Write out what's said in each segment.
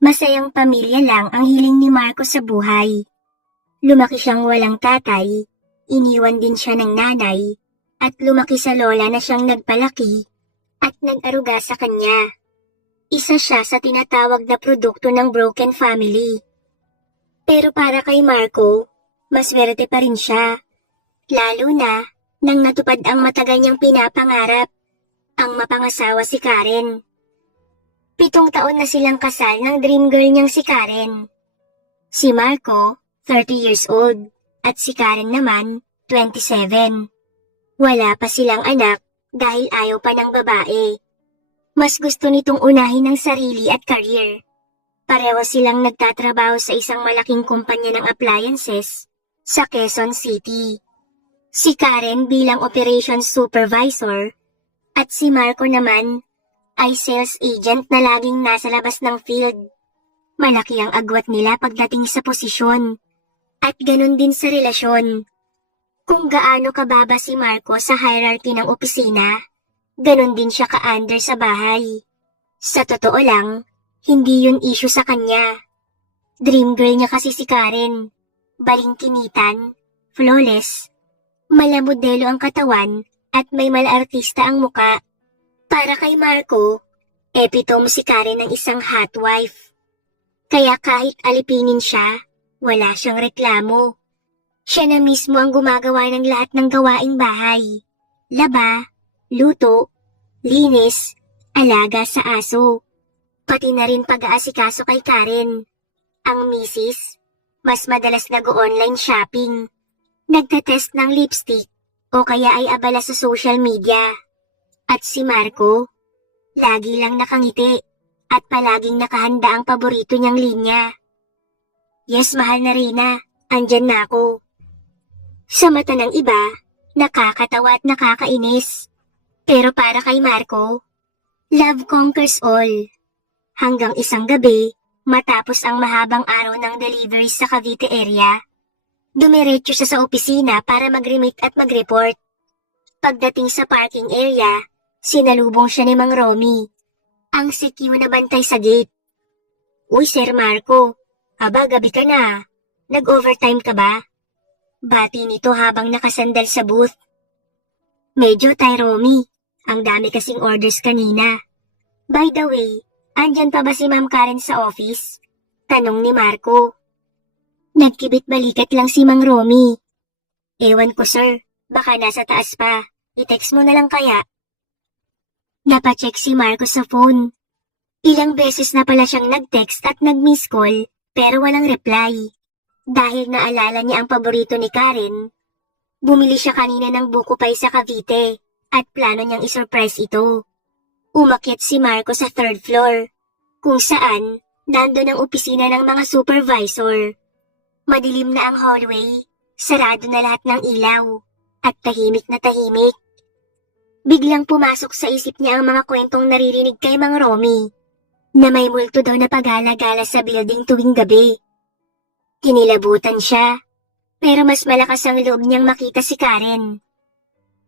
Masayang pamilya lang ang hiling ni Marco sa buhay. Lumaki siyang walang tatay, iniwan din siya ng nanay, at lumaki sa lola na siyang nagpalaki at nag-aruga sa kanya. Isa siya sa tinatawag na produkto ng broken family. Pero para kay Marco, maswerte pa rin siya. Lalo na nang natupad ang matagal niyang pinapangarap, ang mapangasawa si Karen. 7 taon na silang kasal ng dream girl niyang si Karen. Si Marco, 30 years old, at si Karen naman, 27. Wala pa silang anak dahil ayaw pa ng babae. Mas gusto nitong unahin ang sarili at career. Pareho silang nagtatrabaho sa isang malaking kumpanya ng appliances sa Quezon City. Si Karen bilang operations supervisor at si Marco naman ay sales agent na laging nasa labas ng field. Malaki ang agwat nila pagdating sa posisyon. At ganun din sa relasyon. Kung gaano kababa si Marco sa hierarchy ng opisina, ganun din siya ka-under sa bahay. Sa totoo lang, hindi yun issue sa kanya. Dream girl niya kasi si Karen. Balingkinitan, flawless, malamodelo ang katawan at may malartista ang muka. Para kay Marco, epitome si Karen ng isang hot wife. Kaya kahit alipinin siya, wala siyang reklamo. Siya na mismo ang gumagawa ng lahat ng gawaing bahay. Laba, luto, linis, alaga sa aso. Pati na rin pag-aasikaso kay Karen. Ang misis, mas madalas nag-online shopping. Nagtetest ng lipstick o kaya ay abala sa social media. At si Marco, lagi lang nakangiti at palaging nakahanda ang paborito niyang linya. Yes, mahal na Rina, andyan na ako. Sa mata ng iba, nakakatawa at nakakainis. Pero para kay Marco, love conquers all. Hanggang isang gabi, matapos ang mahabang araw ng deliveries sa Cavite area, dumiretso siya sa opisina para mag-remit at mag-report. Pagdating sa parking area, sinalubong siya ni Mang Romy, ang CQ na bantay sa gate. Uy, Sir Marco, aba gabi ka na, nag-overtime ka ba? Bati nito habang nakasandal sa booth. Medyo tay Romy, ang dami kasing orders kanina. By the way, andyan pa ba si Ma'am Karen sa office? Tanong ni Marco. Nagkibit balikat lang si Mang Romy. Ewan ko sir, baka nasa taas pa, i-text mo na lang kaya. Napacheck si Marco sa phone. Ilang beses na pala siyang nag-text at nag-miss call pero walang reply. Dahil naalala niya ang paborito ni Karen, bumili siya kanina ng buko pie sa Cavite at plano niyang isurprise ito. Umakyat si Marco sa 3rd floor, kung saan nandun ang opisina ng mga supervisor. Madilim na ang hallway, sarado na lahat ng ilaw, at tahimik na tahimik. Biglang pumasok sa isip niya ang mga kwentong naririnig kay Mang Romy, na may multo daw na pagala-gala sa building tuwing gabi. Kinilabutan siya, pero mas malakas ang loob niyang makita si Karen.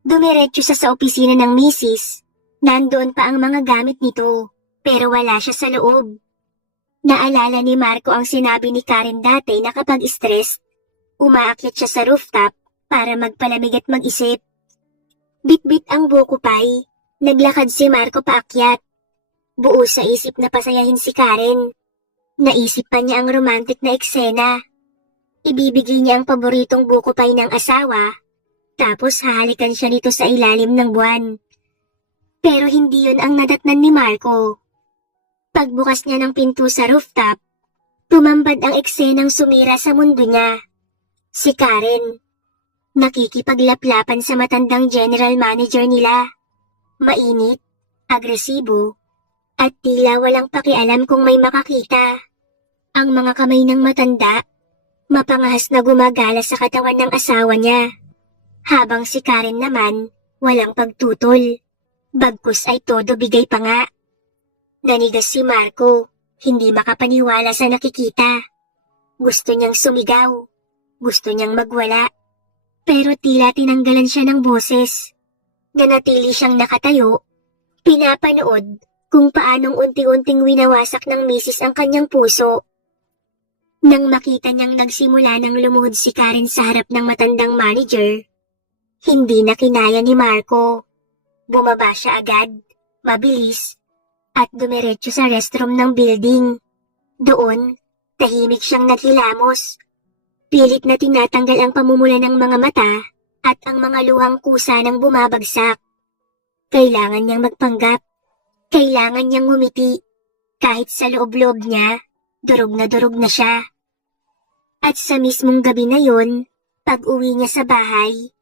Dumiretso siya sa opisina ng misis, nandoon pa ang mga gamit nito, pero wala siya sa loob. Naalala ni Marco ang sinabi ni Karen dati na kapag stressed, umaakyat siya sa rooftop para magpalamig at mag-isip. Bit-bit ang buko pie, naglakad si Marco paakyat. Buo sa isip na pasayahin si Karen. Naisip pa niya ang romantic na eksena. Ibibigay niya ang paboritong buko pie ng asawa, tapos hahalikan siya nito sa ilalim ng buwan. Pero hindi yun ang nadatnan ni Marco. Pagbukas niya ng pinto sa rooftop, tumambad ang eksenang sumira sa mundo niya. Si Karen. Nakikipaglaplapan sa matandang general manager nila. Mainit, agresibo, at tila walang pakialam kung may makakita. Ang mga kamay ng matanda, mapangahas na gumagala sa katawan ng asawa niya. Habang si Karen naman, walang pagtutol. Bagkus ay todo bigay pa nga. Nanigas si Marco, hindi makapaniwala sa nakikita. Gusto niyang sumigaw, gusto niyang magwala. Pero tila tinanggalan siya ng boses. Nanatili siyang nakatayo, pinapanood kung paanong unti-unting winawasak ng misis ang kanyang puso. Nang makita niyang nagsimula ng lumuhod si Karen sa harap ng matandang manager, hindi na kinaya ni Marco. Bumaba siya agad, mabilis, at dumiretso sa restroom ng building. Doon, tahimik siyang naghilamos. Pilit na tinatanggal ang pamumula ng mga mata at ang mga luhang kusa ng bumabagsak. Kailangan niyang magpanggap. Kailangan niyang ngumiti. Kahit sa loob-loob niya, durog na siya. At sa mismong gabi na yon, pag-uwi niya sa bahay,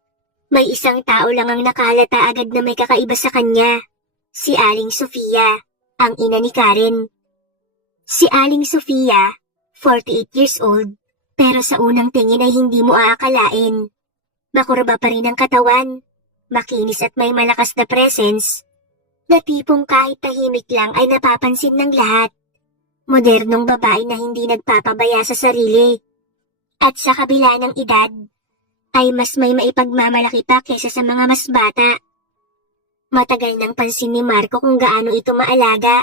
may isang tao lang ang nakahalata agad na may kakaiba sa kanya. Si Aling Sofia, ang ina ni Karen. Si Aling Sofia, 48 years old, pero sa unang tingin ay hindi mo aakalain. Makurba pa rin ang katawan, makinis at may malakas na presence, na tipong kahit tahimik lang ay napapansin ng lahat. Modernong babae na hindi nagpapabaya sa sarili. At sa kabila ng edad, ay mas may maipagmamalaki pa kaysa sa mga mas bata. Matagal nang pansin ni Marco kung gaano ito maalaga.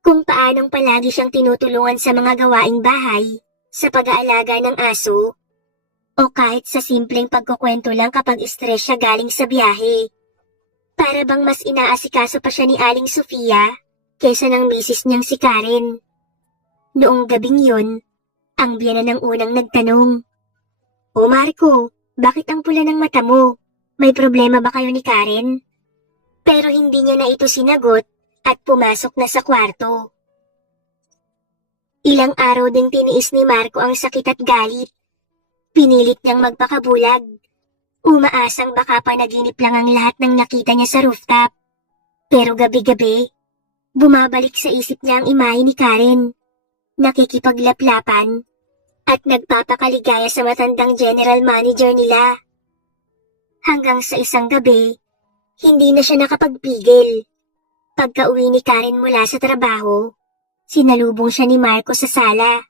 Kung paanong palagi siyang tinutulungan sa mga gawaing bahay, sa pag-aalaga ng aso, o kahit sa simpleng pagkukwento lang kapag stress siya galing sa biyahe. Para bang mas inaasikaso pa siya ni Aling Sofia kaysa ng misis niyang si Karen. Noong gabing yun, ang biyana ng unang nagtanong, "O Marco, bakit ang pula ng mata mo? May problema ba kayo ni Karen?" Pero hindi niya na ito sinagot at pumasok na sa kwarto. Ilang araw ding tiniis ni Marco ang sakit at galit. Pinilit niyang magpakabulag. Umaasang baka panaginip lang ang lahat ng nakita niya sa rooftop. Pero gabi-gabi, bumabalik sa isip niya ang imahe ni Karen. Nakikipaglaplapan at nagpapakaligaya sa matandang general manager nila. Hanggang sa isang gabi, hindi na siya nakapagpigil. Pagka-uwi ni Karen mula sa trabaho, sinalubong siya ni Marco sa sala.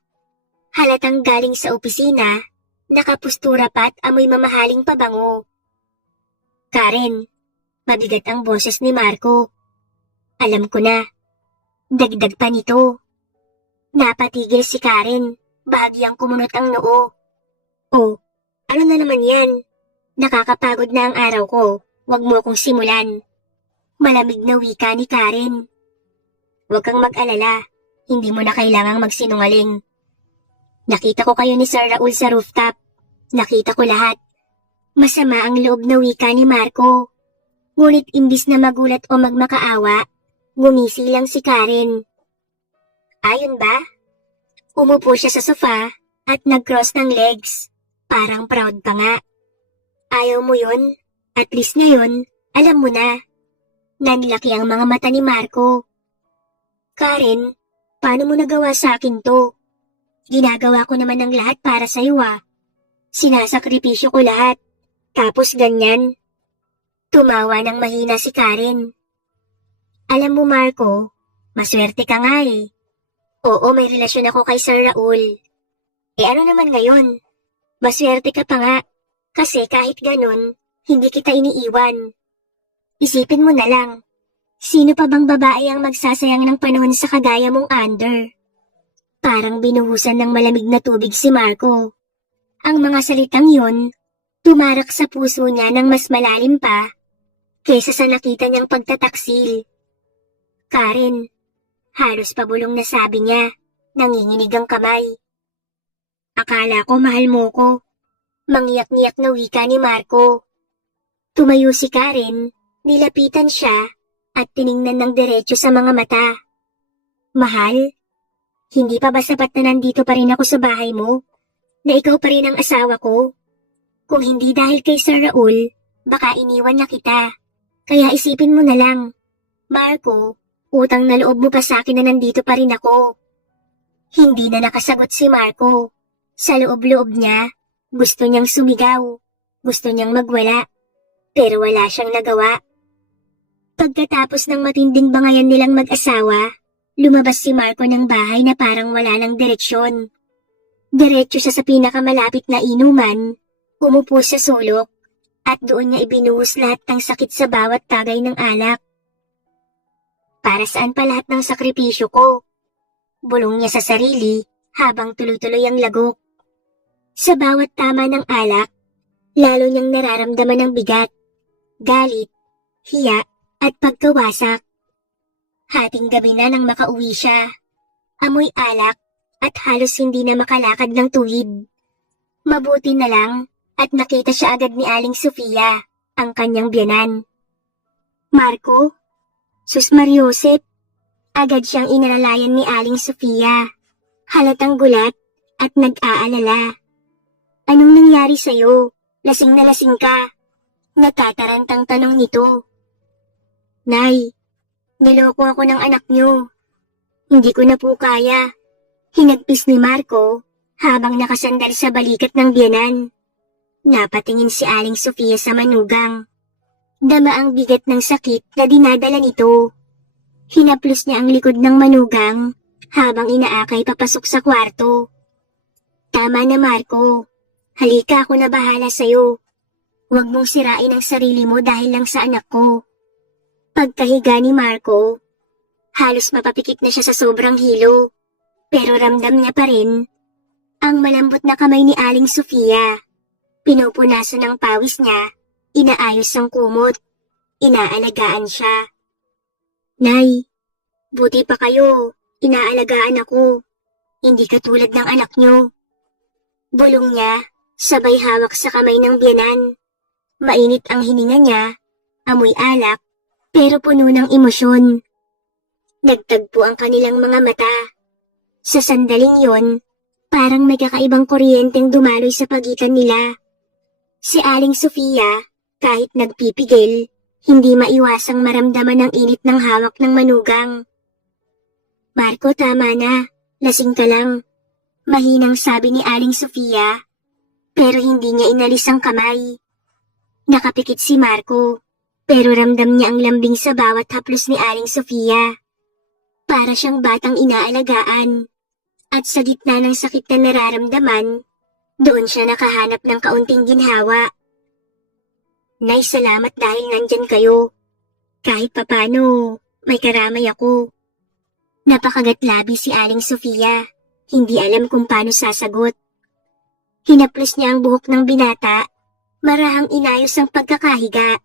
Halatang galing sa opisina, nakapustura pa at amoy mamahaling pabango. "Karen," mabigat ang boses ni Marco. "Alam ko na." Dagdag pa nito. Napatigil si Karen, bahagyang kumunot ang noo. "Oh, ano na naman yan? Nakakapagod na ang araw ko, wag mo kong simulan." Malamig na wika ni Karen. "Huwag kang mag-alala, hindi mo na kailangang magsinungaling. Nakita ko kayo ni Sir Raul sa rooftop. Nakita ko lahat." Masama ang loob na wika ni Marco. Ngunit imbis na magulat o magmakaawa, ngumisi lang si Karen. "Ayun ba?" Umupo siya sa sofa at nag-cross ng legs. Parang proud pa nga. "Ayaw mo yun? At least ngayon, alam mo na." Nanlaki ang mga mata ni Marco. "Karen, paano mo nagawa sa akin to? Ginagawa ko naman ang lahat para sa'yo ah. Sinasakripisyo ko lahat. Tapos ganyan." Tumawa ng mahina si Karen. "Alam mo Marco, maswerte ka nga eh. Oo, may relasyon ako kay Sir Raul. Ano naman ngayon? Maswerte ka pa nga. Kasi kahit ganun, hindi kita iniiwan. Isipin mo na lang, sino pa bang babae ang magsasayang ng panahon sa kagaya mong under?" Parang binuhusan ng malamig na tubig si Marco. Ang mga salitang yun, tumarak sa puso niya ng mas malalim pa kaysa sa nakita niyang pagtataksil. "Karen," halos pabulong na sabi niya, nanginginig ang kamay. "Akala ko mahal mo ko." Mangiyak-ngiyak na wika ni Marco. Tumayo si Karen, nilapitan siya at tiningnan ng diretso sa mga mata. "Mahal? Hindi pa ba sapat na nandito pa rin ako sa bahay mo? Na ikaw pa rin ang asawa ko? Kung hindi dahil kay Sir Raul, baka iniwan na kita. Kaya isipin mo na lang, Marco, utang na loob mo pa sa akin na nandito pa rin ako." Hindi na nakasagot si Marco. Sa loob-loob niya, gusto niyang sumigaw, gusto niyang magwala, pero wala siyang nagawa. Pagkatapos ng matinding bangayan nilang mag-asawa, lumabas si Marco ng bahay na parang wala ng direksyon. Diretso siya sa pinakamalapit na inuman, umupo sa sulok, at doon niya ibinuhos lahat ng sakit sa bawat tagay ng alak. Para saan pa lahat ng sakripisyo ko? Bulong niya sa sarili habang tuloy-tuloy ang lagok. Sa bawat tama ng alak, lalo niyang nararamdaman ang bigat, galit, hiya at pagkawasak. Hating gabi na nang makauwi siya. Amoy alak at halos hindi na makalakad ng tuwid. Mabuti na lang at nakita siya agad ni Aling Sofia, ang kanyang biyanan. Marco? Sus Mariosep! Agad siyang inalalayan ni Aling Sofia. Halatang gulat at nag-aalala. Anong nangyari sa'yo? Lasing na lasing ka. Nagtatarantang tanong nito. Nay, niloko ako ng anak niyo. Hindi ko na po kaya. Hinagpis ni Marco habang nakasandal sa balikat ng biyanan. Napatingin si Aling Sofia sa manugang. Dama ang bigat ng sakit na dinadala nito. Hinaplos niya ang likod ng manugang habang inaakay papasok sa kwarto. Tama na Marco, halika ako na bahala sa'yo. Huwag mong sirain ang sarili mo dahil lang sa anak ko. Pagkahiga ni Marco, halos mapapikit na siya sa sobrang hilo. Pero ramdam niya pa rin ang malambot na kamay ni Aling Sofia. Pinupunasan ng pawis niya, inaayos ang kumot, inaalagaan siya. Nay, buti pa kayo, inaalagaan ako. Hindi katulad ng anak niyo. Bulong niya, sabay hawak sa kamay ng biyanan. Mainit ang hininga niya, amoy alak, pero puno ng emosyon. Nagtagpo ang kanilang mga mata. Sa sandaling yon, parang may kakaibang kuryenteng dumaloy sa pagitan nila. Si Aling Sofia, kahit nagpipigil, hindi maiwasang maramdaman ang init ng hawak ng manugang. Marco, tama na. Lasing ka lang. Mahinang sabi ni Aling Sofia, pero hindi niya inalis ang kamay. Nakapikit si Marco, pero ramdam niya ang lambing sa bawat haplos ni Aling Sofia. Para siyang batang inaalagaan. At sa gitna ng sakit na nararamdaman, doon siya nakahanap ng kaunting ginhawa. Nay, salamat dahil nandyan kayo. Kahit papano, may karamay ako. Napakagatlabi si Aling Sofia. Hindi alam kung paano sasagot. Hinaplos niya ang buhok ng binata, marahang inayos ang pagkakahiga.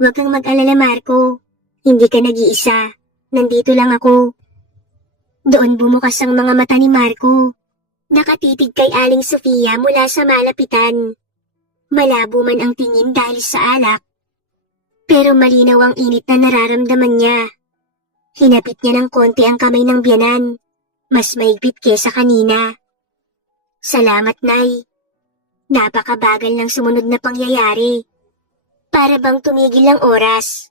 Huwag kang mag-alala Marco, hindi ka nag-iisa. Nandito lang ako. Doon bumukas ang mga mata ni Marco. Nakatitig kay Aling Sofia mula sa malapitan. Malabo man ang tingin dahil sa alak, pero malinaw ang init na nararamdaman niya. Hinapit niya ng konti ang kamay ng biyanan, mas mahigpit kesa kanina. Salamat, Nay. Napakabagal ng sumunod na pangyayari. Para bang tumigil ang oras.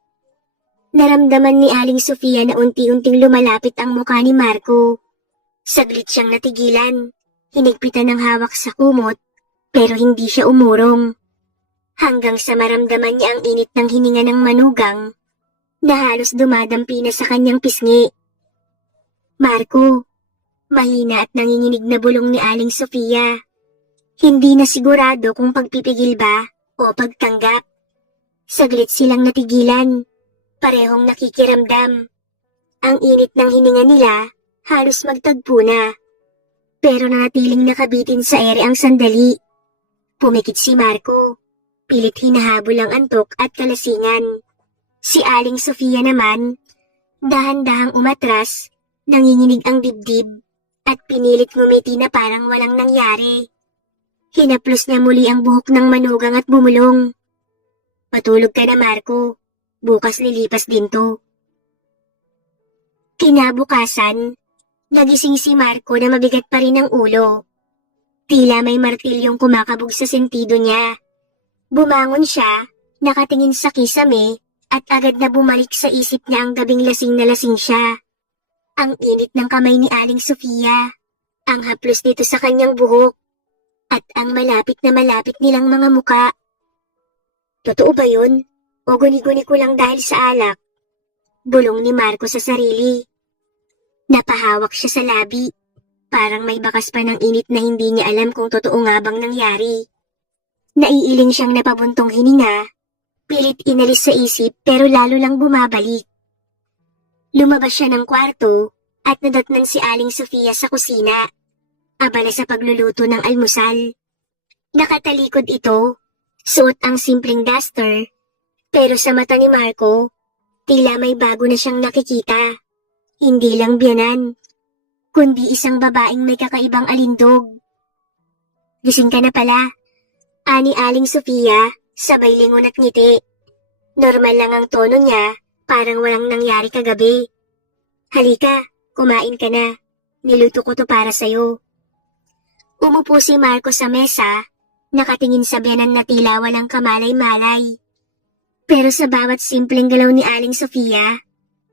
Naramdaman ni Aling Sofia na unti-unting lumalapit ang mukha ni Marco. Saglit siyang natigilan, hinigpitan ng hawak sa kumot, pero hindi siya umurong. Hanggang sa maramdaman niya ang init ng hininga ng manugang, na halos dumadampi na sa kanyang pisngi. Marco, mahina at nanginginig na bulong ni Aling Sofia. Hindi na sigurado kung pagpipigil ba o pagtanggap. Saglit silang natigilan. Parehong nakikiramdam. Ang init ng hininga nila halos magtagpo na. Pero nanatiling nakabitin sa ere ang sandali. Pumikit si Marco. Pilit hinahabol ang antok at kalasingan. Si Aling Sofia naman, dahan-dahang umatras, nanginginig ang dibdib, at pinilit ngumiti na parang walang nangyari. Hinaplos niya muli ang buhok ng manugang at bumulong. Patulog ka na Marco. Bukas lilipas din to. Kinabukasan, nagising si Marco na mabigat pa rin ang ulo. Tila may martilyong kumakabog sa sentido niya. Bumangon siya, nakatingin sa kisame, at agad na bumalik sa isip niya ang gabing lasing na lasing siya. Ang init ng kamay ni Aling Sofia, ang haplos nito sa kanyang buhok, at ang malapit na malapit nilang mga muka. Totoo ba yun? O guni-guni ko lang dahil sa alak? Bulong ni Marco sa sarili. Napahawak siya sa labi. Parang may bakas pa ng init na hindi niya alam kung totoo nga bang nangyari. Naiiling siyang napabuntong hininga. Pilit inalis sa isip pero lalo lang bumabalik. Lumabas siya ng kwarto at nadatnan si Aling Sofia sa kusina, abala sa pagluluto ng almusal. Nakatalikod ito, suot ang simpleng duster, pero sa mata ni Marco, tila may bago na siyang nakikita. Hindi lang biyanan, kundi isang babaeng may kakaibang alindog. Gising ka na pala, ani Aling Sofia, sabay lingon at ngiti. Normal lang ang tono niya, parang walang nangyari kagabi. Halika, kumain ka na. Niluto ko to para sa'yo. Umupo si Marco sa mesa, nakatingin sa biyanan na tila walang kamalay-malay. Pero sa bawat simpleng galaw ni Aling Sofia,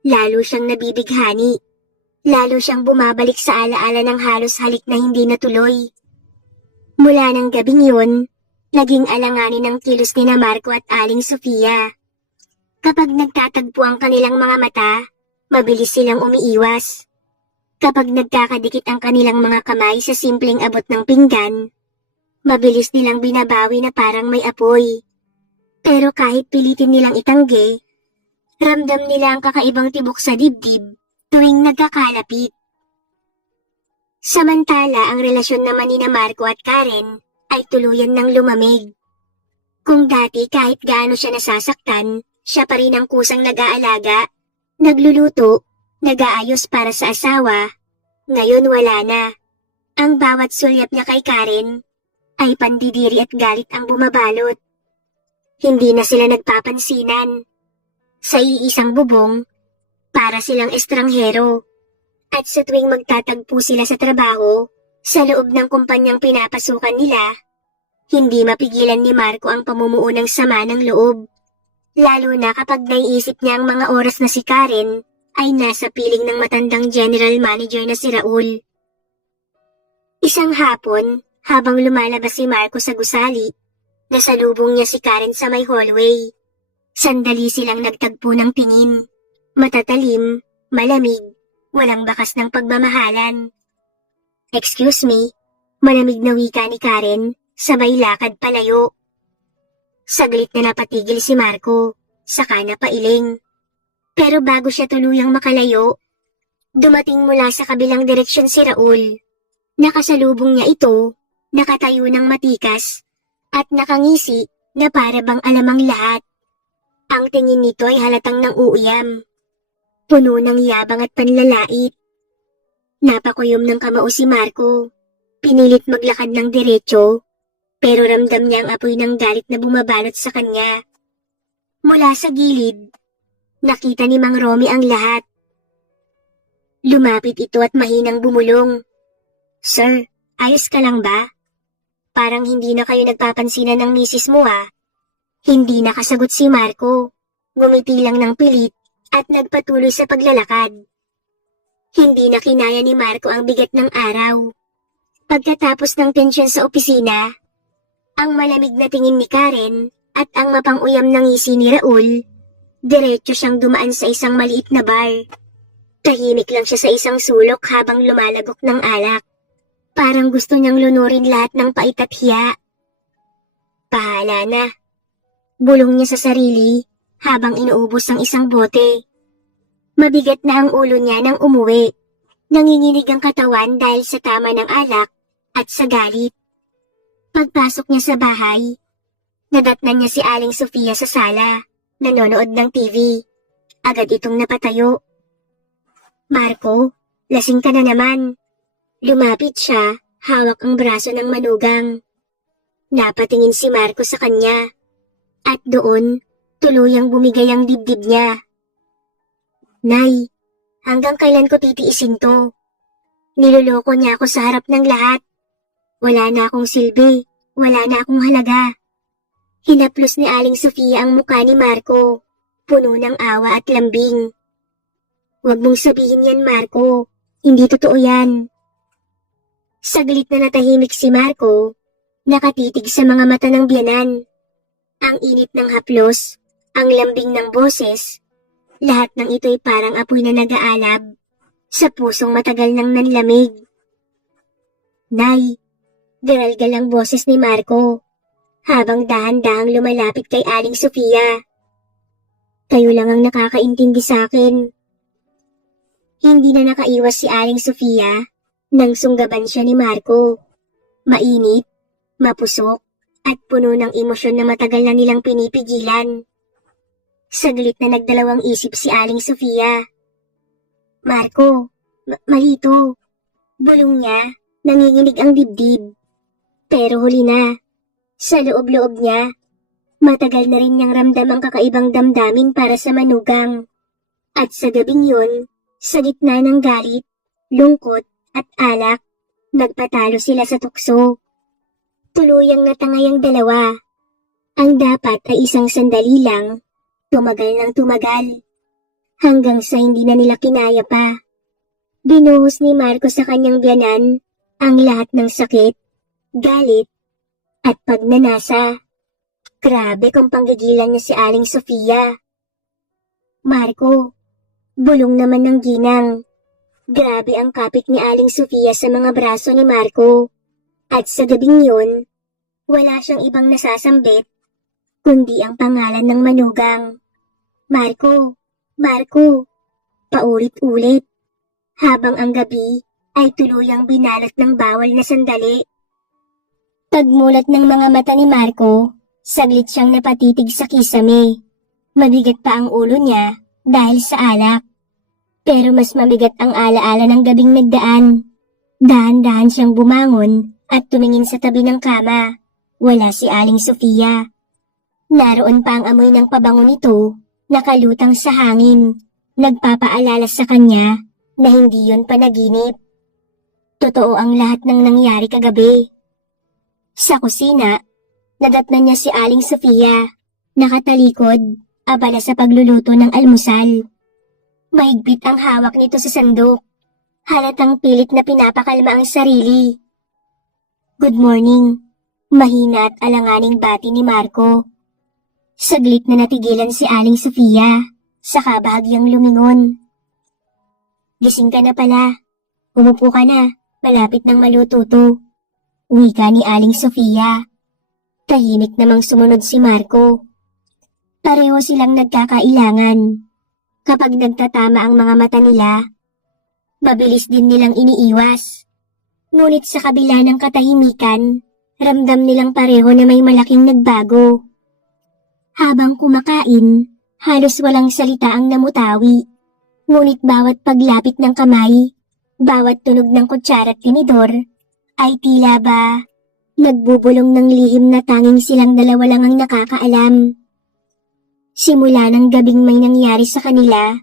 lalo siyang nabibighani. Lalo siyang bumabalik sa alaala ng halos halik na hindi natuloy. Mula ng gabing yun, naging alanganin ng kilos ni na Marco at Aling Sofia. Kapag nagtatagpo ang kanilang mga mata, mabilis silang umiiwas. Kapag nagkakadikit ang kanilang mga kamay sa simpleng abot ng pinggan, mabilis nilang binabawi na parang may apoy. Pero kahit pilitin nilang itanggi, ramdam nila ang kakaibang tibok sa dibdib tuwing nagkakalapit. Samantala, ang relasyon naman ni na Marco at Karen ay tuluyan ng lumamig. Kung dati kahit gaano siya nasasaktan, siya pa rin ang kusang nag-aalaga, nagluluto, nag-aayos para sa asawa. Ngayon wala na. Ang bawat sulyap niya kay Karen ay pandidiri at galit ang bumabalot. Hindi na sila nagpapansinan. Sa iisang bubong, para silang estranghero. At sa tuwing magtatagpo sila sa trabaho, sa loob ng kumpanyang pinapasukan nila, hindi mapigilan ni Marco ang pamumuo ng sama ng loob. Lalo na kapag naiisip niya ang mga oras na si Karen ay nasa piling ng matandang general manager na si Raul. Isang hapon, habang lumalabas si Marco sa gusali, nasalubong niya si Karen sa may hallway. Sandali silang nagtagpo ng tingin. Matatalim, malamig, walang bakas ng pagmamahalan. Excuse me, malamig na wika ni Karen, sabay lakad palayo. Saglit na napatigil si Marco, saka napailing. Pero bago siya tuluyang makalayo, dumating mula sa kabilang direksyon si Raul. Nakasalubong niya ito, nakatayo ng matikas, at nakangisi na para bang alamang lahat. Ang tingin nito ay halatang nang uuyam. Puno ng yabang at panlalait. Napakuyom ng kamao si Marco. Pinilit maglakad ng diretso, pero ramdam niya ang apoy ng galit na bumabalot sa kanya. Mula sa gilid, nakita ni Mang Romy ang lahat. Lumapit ito at mahinang bumulong. Sir, ayos ka lang ba? Parang hindi na kayo nagpapansinan ng misis mo ah. Hindi nakasagot si Marco. Ngumiti lang ng pilit at nagpatuloy sa paglalakad. Hindi na kinaya ni Marco ang bigat ng araw. Pagkatapos ng tensyon sa opisina, ang malamig na tingin ni Karen at ang mapang-uyam na ngisi ni Raul, diretso siyang dumaan sa isang maliit na bar. Tahimik lang siya sa isang sulok habang lumalagok ng alak. Parang gusto niyang lunurin lahat ng pait at hiya. Bahala na. Bulong niya sa sarili habang inuubos ang isang bote. Mabigat na ang ulo niya nang umuwi. Nanginginig ang katawan dahil sa tama ng alak at sa galit. Pagpasok niya sa bahay, nadatnan niya si Aling Sofia sa sala, nanonood ng TV. Agad itong napatayo. Marco, lasing ka na naman. Lumapit siya, hawak ang braso ng manugang. Napatingin si Marco sa kanya. At doon, tuluyang bumigay ang dibdib niya. Nay, hanggang kailan ko titiisin to? Niloloko niya ako sa harap ng lahat. Wala na akong silbi, wala na akong halaga. Hinaplos ni Aling Sofia ang mukha ni Marco, puno ng awa at lambing. Huwag mong sabihin yan, Marco. Hindi totoo yan. Saglit na natahimik si Marco, nakatitig sa mga mata ng biyanan. Ang init ng haplos, ang lambing ng boses, lahat ng ito'y parang apoy na nag-aalab sa pusong matagal nang nanlamig. Nay, garalgal ang boses ni Marco habang dahan-dahang lumalapit kay Aling Sofia. Kayo lang ang nakakaintindi sa akin. Hindi na nakaiwas si Aling Sofia nang sunggaban siya ni Marco. Mainit, mapusok, at puno ng emosyon na matagal na nilang pinipigilan. Saglit na nagdalawang isip si Aling Sofia. Marco, mali to. Bulong niya, nanginginig ang dibdib. Pero huli na. Sa loob-loob niya, matagal na rin niyang ramdam ang kakaibang damdamin para sa manugang. At sa gabing yun, sa gitna ng galit, lungkot at alak, nagpatalo sila sa tukso. Tuluyang natangay ang dalawa. Ang dapat ay isang sandali lang, tumagal ng tumagal. Hanggang sa hindi na nila kinaya pa. Binuhos ni Marco sa kanyang biyanan ang lahat ng sakit, galit, at pagnanasa. Grabe kung panggigilan niya si Aling Sofia. Marco, bulong naman ng ginang. Grabe ang kapit ni Aling Sofia sa mga braso ni Marco. At sa gabing yun, wala siyang ibang nasasambit, kundi ang pangalan ng manugang. Marco, Marco, paulit-ulit. Habang ang gabi ay tuluyang binalot ng bawal na sandali. Pagmulat ng mga mata ni Marco, saglit siyang napatitig sa kisame. Mabigat pa ang ulo niya dahil sa alak. Pero mas mabigat ang alaala ng gabing nagdaan. Dahan-dahan siyang bumangon at tumingin sa tabi ng kama. Wala si Aling Sofia. Naroon pa ang amoy ng pabango nito, nakalutang sa hangin. Nagpapaalala sa kanya na hindi yun panaginip. Totoo ang lahat ng nangyari kagabi. Sa kusina, nadatnan niya si Aling Sofia, nakatalikod, abala sa pagluluto ng almusal. Mahigpit ang hawak nito sa sandok. Halatang pilit na pinapakalma ang sarili. Good morning. Mahina at alanganing bati ni Marco. Saglit na natigilan si Aling Sofia, saka bahagyang lumingon. Gising ka na pala. Umupo ka na, malapit nang maluto to. Wika ni Aling Sofia. Tahimik namang sumunod si Marco. Pareho silang nagkakailangan. Kapag nagtatama ang mga mata nila, mabilis din nilang iniiwas. Ngunit sa kabila ng katahimikan, ramdam nilang pareho na may malaking nagbago. Habang kumakain, halos walang salita ang namutawi. Ngunit bawat paglapit ng kamay, bawat tunog ng kutsara at tinidor, ay tila ba nagbubulong ng lihim na tanging silang dalawa lang ang nakakaalam. Simula ng gabing may nangyari sa kanila,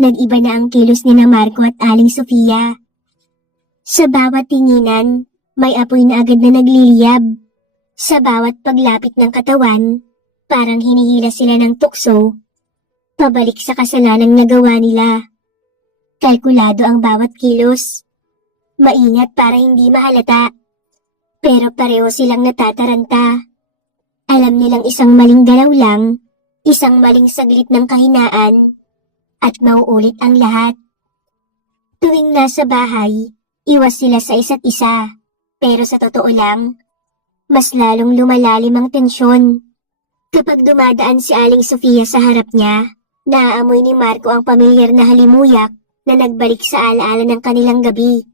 nag-iba na ang kilos ni na Marco at Aling Sofia. Sa bawat tinginan, may apoy na agad na nagliliyab. Sa bawat paglapit ng katawan, parang hinihila sila ng tukso, pabalik sa kasalanang nagawa nila. Kalkulado ang bawat kilos. Maingat para hindi mahalata. Pero pareho silang natataranta. Alam nilang isang maling galaw lang, isang maling saglit ng kahinaan, at mauulit ang lahat. Tuwing nasa bahay, iwas sila sa isa't isa. Pero sa totoo lang, mas lalong lumalalim ang tensyon. Kapag dumadaan si Aling Sofia sa harap niya, naaamoy ni Marco ang pamilyar na halimuyak na nagbalik sa alaala ng kanilang gabi.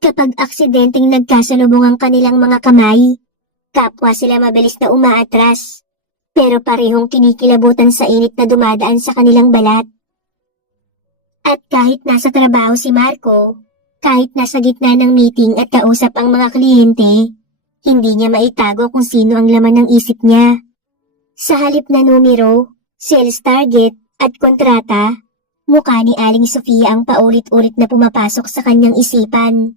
Kapag aksidenteng nagkasalubong ang kanilang mga kamay, kapwa sila mabilis na umaatras, pero parehong kinikilabutan sa init na dumadaan sa kanilang balat. At kahit nasa trabaho si Marco, kahit nasa gitna ng meeting at kausap ang mga kliyente, hindi niya maitago kung sino ang laman ng isip niya. Sa halip na numero, sales target at kontrata, mukha ni Aling Sofia ang paulit-ulit na pumapasok sa kanyang isipan.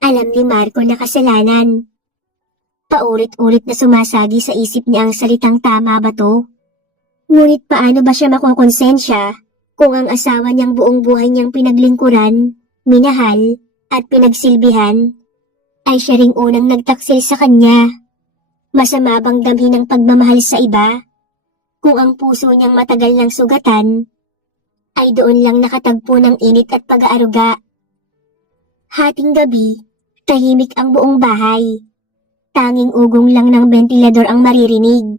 Alam ni Marco na kasalanan. Paulit-ulit na sumasagi sa isip niya ang salitang tama ba to? Ngunit paano ba siya makokonsensya kung ang asawa niyang buong buhay niyang pinaglingkuran, minahal at pinagsilbihan ay siya ring unang nagtaksil sa kanya? Masama bang damhin ng pagmamahal sa iba? Kung ang puso niyang matagal ng sugatan ay doon lang nakatagpo ng init at pag-aaruga. Hating gabi, tahimik ang buong bahay. Tanging ugong lang ng bentilador ang maririnig.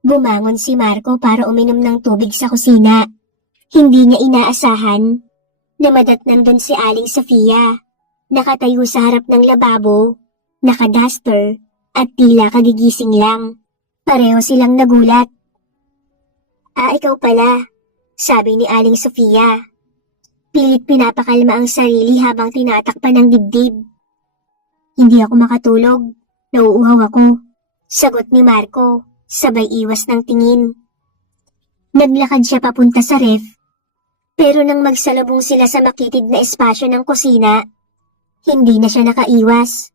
Bumangon si Marco para uminom ng tubig sa kusina. Hindi niya inaasahan Namadatnan doon si Aling Sofia, nakatayo sa harap ng lababo, naka-duster, at tila kagigising lang. Pareho silang nagulat. "Ah, ikaw pala," sabi ni Aling Sofia. Pilit pinapakalma ang sarili habang tinatakpan ng dibdib. "Hindi ako makatulog. Nauuhaw ako," sagot ni Marco, sabay iwas ng tingin. Naglakad siya papunta sa ref, pero nang magsalubong sila sa makitid na espasyo ng kusina, hindi na siya nakaiwas.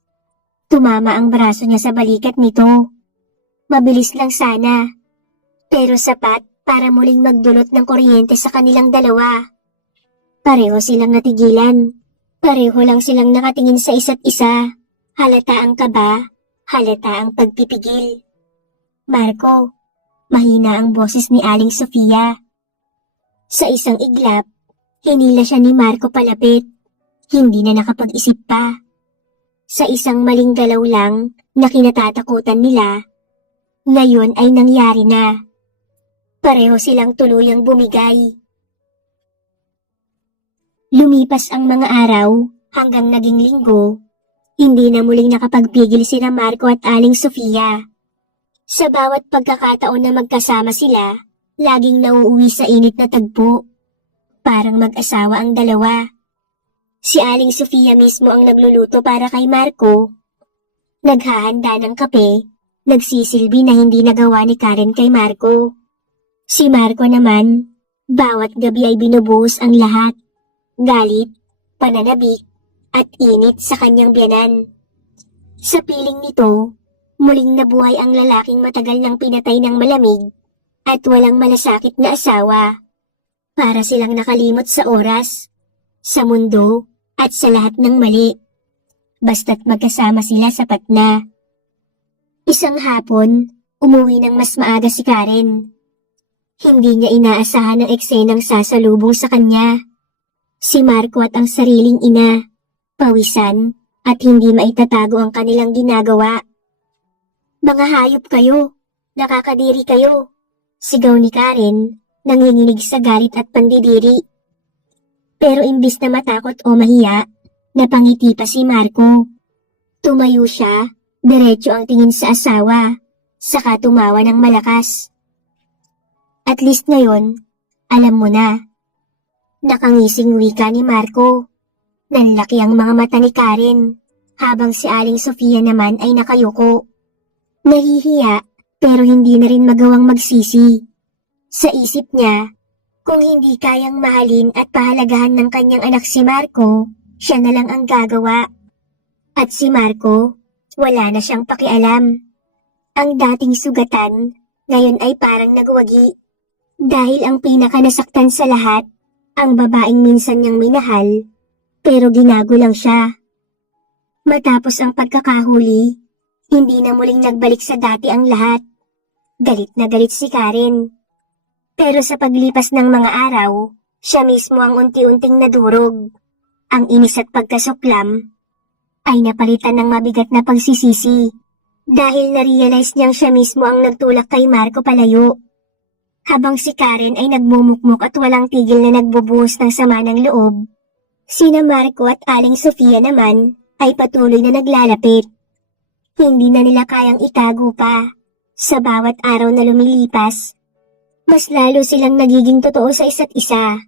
Tumama ang braso niya sa balikat nito. Mabilis lang sana, pero sapat para muling magdulot ng kuryente sa kanilang dalawa. Pareho silang natigilan. Pareho lang silang nakatingin sa isa't isa. Halata ang kaba, halata ang pagpipigil. "Marco," mahina ang boses ni Aling Sofia. Sa isang iglap, hinila siya ni Marco palapit. Hindi na nakapag-isip pa. Sa isang maling galaw lang na kinatatakutan nila, ngayon ay nangyari na. Pareho silang tuluyang bumigay. Lumipas ang mga araw hanggang naging linggo. Hindi na muling nakapagpigil sina Marco at Aling Sofia. Sa bawat pagkakataon na magkasama sila, laging nauuwi sa init na tagpo. Parang mag-asawa ang dalawa. Si Aling Sofia mismo ang nagluluto para kay Marco. Naghahanda ng kape, nagsisilbi na hindi nagawa ni Karen kay Marco. Si Marco naman, bawat gabi ay binubuhos ang lahat. Galit, pananabik, at init sa kanyang biyanan. Sa piling nito, muling nabuhay ang lalaking matagal nang pinatay ng malamig at walang malasakit na asawa. Para silang nakalimot sa oras, sa mundo, at sa lahat ng mali. Basta't magkasama sila sapat na. Isang hapon, umuwi ng mas maaga si Karen. Hindi niya inaasahan ang eksenang sasalubong sa kanya. Si Marco at ang sariling ina, pawisan at hindi maitatago ang kanilang ginagawa. "Mga hayop kayo, nakakadiri kayo," sigaw ni Karen, nanginginig sa galit at pandidiri. Pero imbis na matakot o mahiya, napangiti pa si Marco. Tumayo siya, diretso ang tingin sa asawa, saka tumawa ng malakas. "At least ngayon, alam mo na." Nakangising wika ni Marco. Nanlaki ang mga mata ni Karen, habang si Aling Sofia naman ay nakayuko. Nahihiya, pero hindi na rin magawang magsisi. Sa isip niya, kung hindi kayang mahalin at pahalagahan ng kanyang anak si Marco, siya na lang ang gagawa. At si Marco, wala na siyang pakialam. Ang dating sugatan, ngayon ay parang nagwagi. Dahil ang pinakanasaktan sa lahat, ang babaeng minsan niyang minahal, pero ginago lang siya. Matapos ang pagkakahuli, hindi na muling nagbalik sa dati ang lahat. Galit na galit si Karen. Pero sa paglipas ng mga araw, siya mismo ang unti-unting nadurog. Ang inis at pagkasuklam ay napalitan ng mabigat na pagsisisi dahil na-realize niyang siya mismo ang nagtulak kay Marco palayo. Habang si Karen ay nagmumukmuk at walang tigil na nagbubuhos ng sama ng loob, sina Marco at Aling Sofia naman ay patuloy na naglalapit. Hindi na nila kayang itago pa. Sa bawat araw na lumilipas, mas lalo silang nagiging totoo sa isa't isa.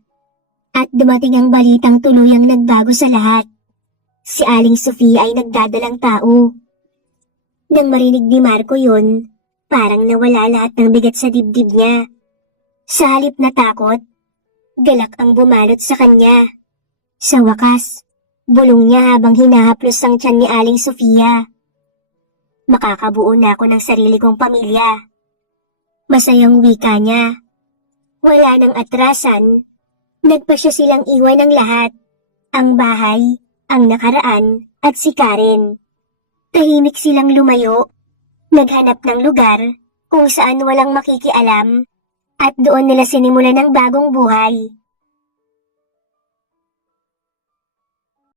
At dumating ang balitang tuluyang nagbago sa lahat. Si Aling Sofia ay nagdadalang tao. Nang marinig ni Marco yun, parang nawala lahat ng bigat sa dibdib niya. Sa halip na takot, galak ang bumalot sa kanya. Sa wakas, bulong niya habang hinahaplos ang tiyan ni Aling Sofia. "Makakabuo na ako ng sarili kong pamilya." Masayang wika niya. Wala nang atrasan. Nagpasya silang iwan ng lahat. Ang bahay, ang nakaraan, at si Karen. Tahimik silang lumayo. Naghanap ng lugar kung saan walang makikialam. At doon nila sinimulan ng bagong buhay.